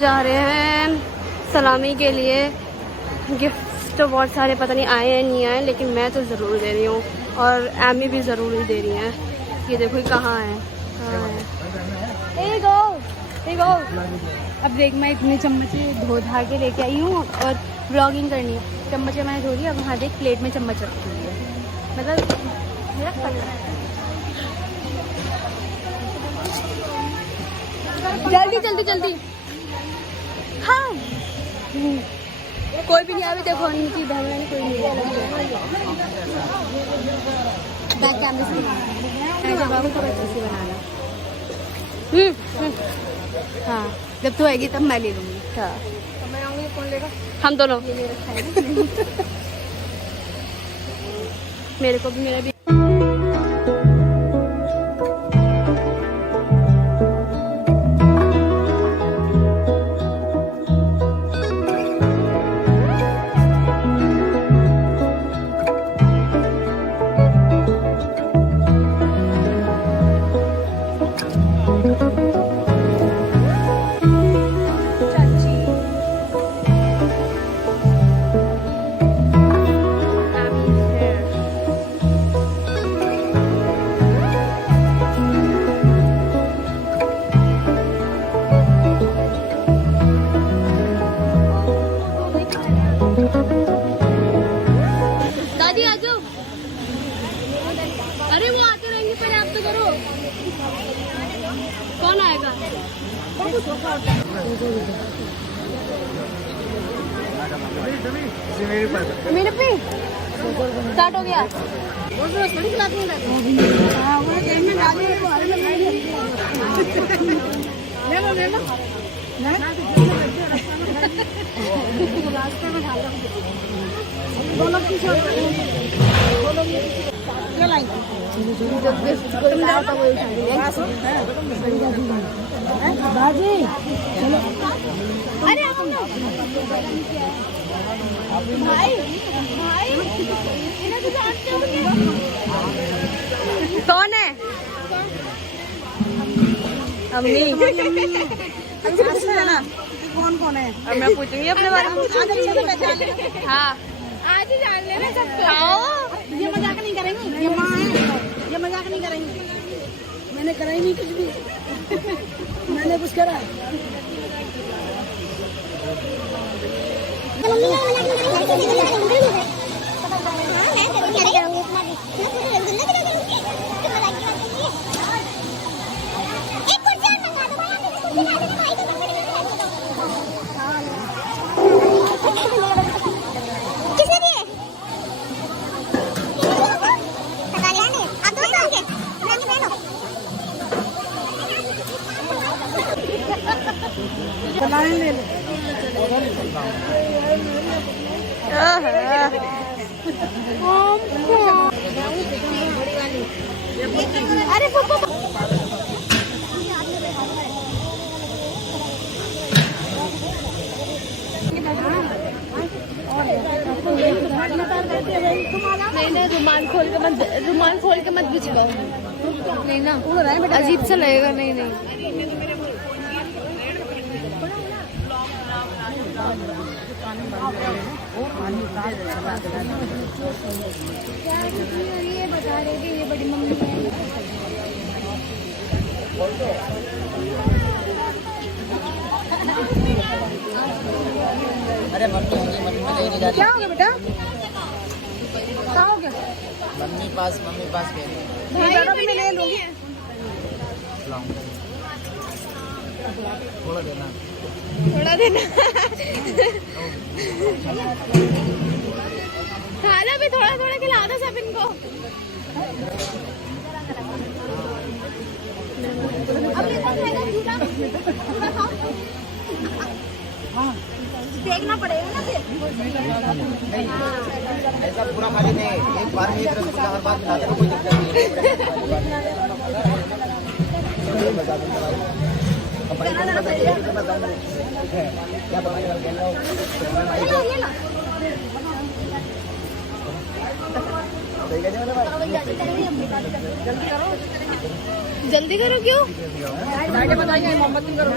जा रहे हैं सलामी के लिए। Gift तो बहुत सारे पता नहीं आए हैं नहीं आए, लेकिन मैं तो ज़रूर दे रही हूँ और एमी भी ज़रूर ही दे रही हैं। ये देखो ये कहाँ है, कहाँ है। ए गो। अब देख, मैं इतने चम्मच धो धा के लेके आई हूँ और व्लॉगिंग करनी है। चम्मच मैंने धो ली, अब वहाँ देख प्लेट में चम्मच रखी हुई है। मतलब मेरा जल्दी जल्दी जल्दी। हाँ कोई भी नहीं आया, देखो नीचे बहन कोई नहीं है। बैक कैमरे से बाबू को अच्छे से बनाना। हाँ, जब तू आएगी तब मैं ले लूँगी। हाँ, मैं आऊँगी, कौन लेगा? हम दोनों। मेरे को भी, मेरा भी। दादी आ जाओ। अरे वो आते रहेंगे, पहले आप तो करो। कौन आएगा? मेरे पे स्टार्ट हो गया। अरे भाई कौन है? अम्मी। कौन कौन है? अब मैं पूछूंगी अपने बारे में। हाँ, आज ही जान लेना सब। आओ, ये मजाक नहीं करेंगी, ये माँ है, ये मजाक नहीं करेंगी। मैंने करा ही नहीं कुछ भी। मैंने कुछ करा? अरे नहीं, रुमाल खोल के मत बिछवाओ। नहीं ना, अजीब सा लगेगा। नहीं नहीं, ये बता रहे थे ये बड़ी मम्मी है। अरे मम्मी नहीं जा रही। क्या हो गया बेटा? क्या हो गया? मम्मी पास के मैं ले लूंगी। थोड़ा देना। खाना भी थोड़ा थोड़ा खिला दो सब इनको। देखना पड़ेगा ना फिर। ऐसा पूरा खाली नहीं, एक बार में हर बार खिलाते कोई दिक्कत नहीं जल्दी करो। क्यों? बताइए मोमबत्ती करो।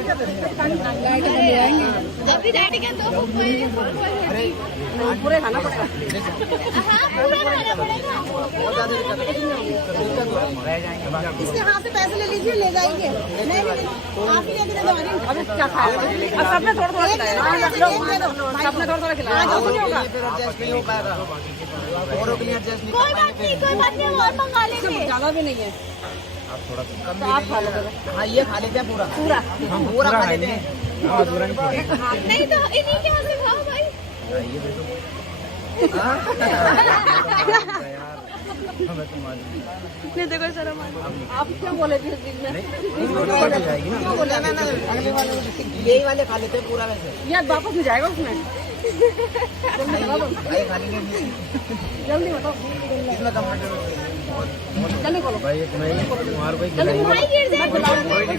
जल्दी डैडी का तो पूरे खाना पड़ेगा। हाँ, पूरा खाना पड़ेगा। इसके हाथ से पैसे ले लीजिए, ले जाएंगे। नहीं आप ही लेके जा रही हैं। अब क्या खाएगा? अब सबने थोड़ा थोड़ा खिलाया। सबने थोड़ा थोड़ा खिलाया। कोई बात नहीं, हम और मंगा लेंगे। ज्यादा भी नहीं है। आप थोड़ा कम आप खा लो। हाँ, ये खा लेते हैं पूरा। हम पूरा खा लेते हैं। नहीं तो इन्हीं के हाथ से खाओ भाई। नहीं देखो शर्म आप क्यों बोले थे बीच में? क्यों बोले? ना अगले वाले यही वाले खा लेते हैं पूरा वैसे। यार वापस नहीं जाएगा उसमें। जल्दी बताओ। कितना कम जल्दी बोलो। भाई तुम्हारे भाई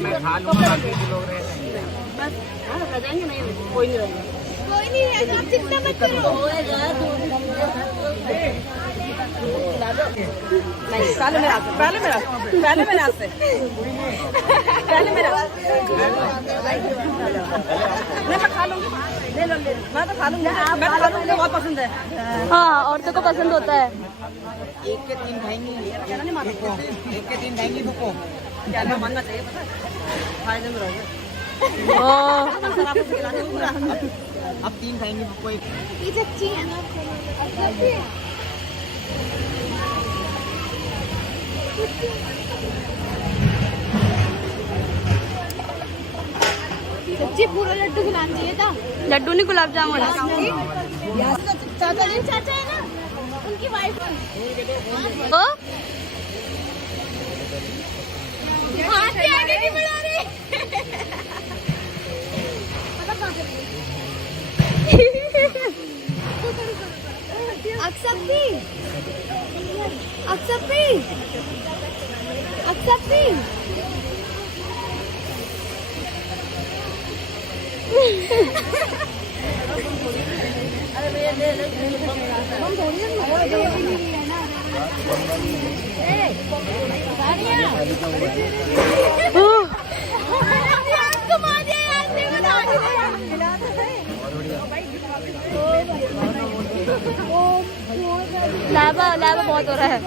मैं खा लूंगा बाकी लोग रहे बस रह जाएंगे नहीं कोई नहीं रहेगा। कोई नहीं है आप चिंता मत करो। नहीं पहले मेरा पहले मेरा से पहले मेरा मैं खा लूंगी ले लो मैं तो खा लूंगी मुझे बहुत पसंद है। हाँ औरतों को पसंद होता है। एक के 3 खाएंगी, एक के 3 खाएंगी बुको। क्या मानना चाहिए पता है फायदे में रहोगे। अब 3 खाएंगी बुको। ये सच्ची है ना? सच्ची पूरा लड्डू खिलाना चाहिए था। लड्डू नहीं गुलाब जामुन। चाचा है ना उनकी वाइफ हाथ से आगे नहीं बढ़ा रहे। Accepting. लावा बहुत हो रहा है।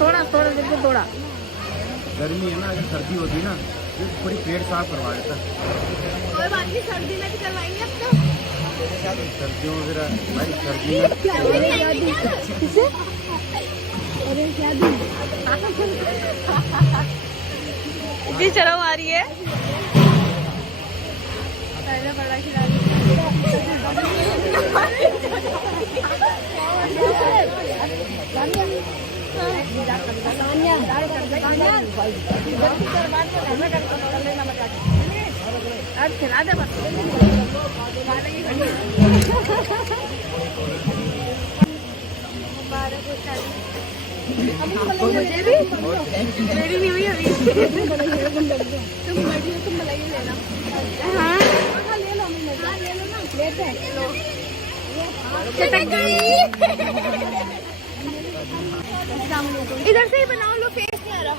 थोड़ा गर्मी है ना, अगर सर्दी होती ना तो पूरी पेट साफ करवा देता। कोई बात नहीं, सर्दी में भी करवाएंगे अब तो। सर्दियों में भाई सर्दी इतनी शर्म आ रही है। खिला दे बस। मुझे भी मेरी नहीं हुई अभी। तुम मलाई लेना। हाँ ले लो ना लेते हैं। इधर से ही बनाओ लो, फेस नहीं आ रहा।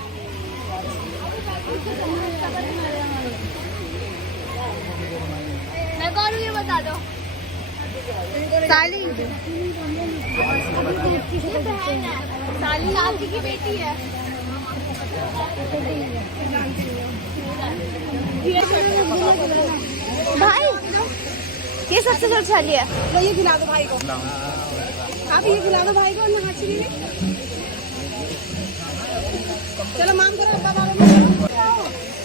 मैं कौन हूँ ये बता दो। साली साली आपकी की बेटी है। भाई ये सबसे जोर छाली है। लो ये खिला दो भाई को। आप ये खिला दो भाई को। चलो मांग करो बाबा।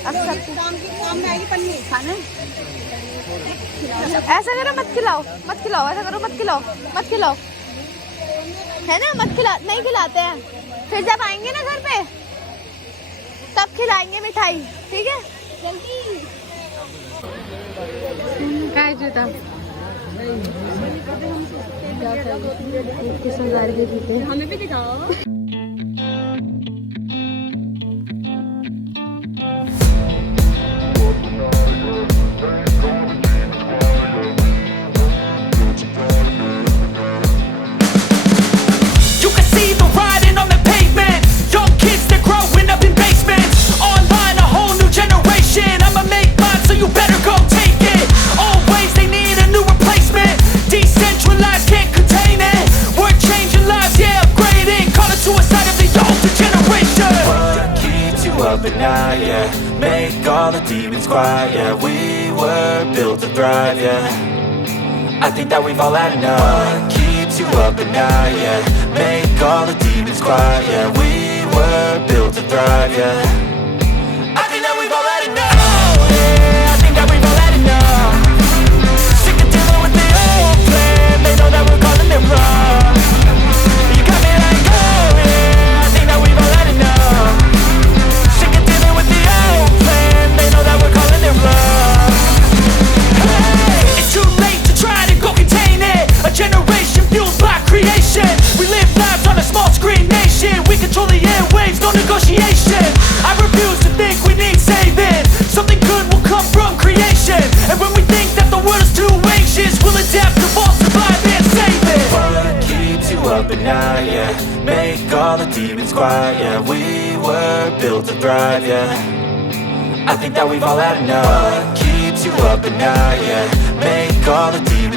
काम में आएगी पन्नी खाने। ऐसा करो मत खिलाओ ऐसा करो मत खिलाओ है ना, मत खिला नहीं खिलाते हैं। फिर जब आएंगे ना घर पे तब खिलाएंगे मिठाई, ठीक है। जल्दी क्या जूता हमें भी दिखाओ। Make all the demons quiet, yeah. We were built to thrive, yeah. I think that we've all had enough. What keeps you up at night, yeah. Make all the demons quiet, yeah. We were built to thrive, yeah. I think that we've all had enough. demons quiet, yeah. We were built to thrive, yeah. I think that we've all had enough. What keeps you up at night, yeah. Make all the demons quiet.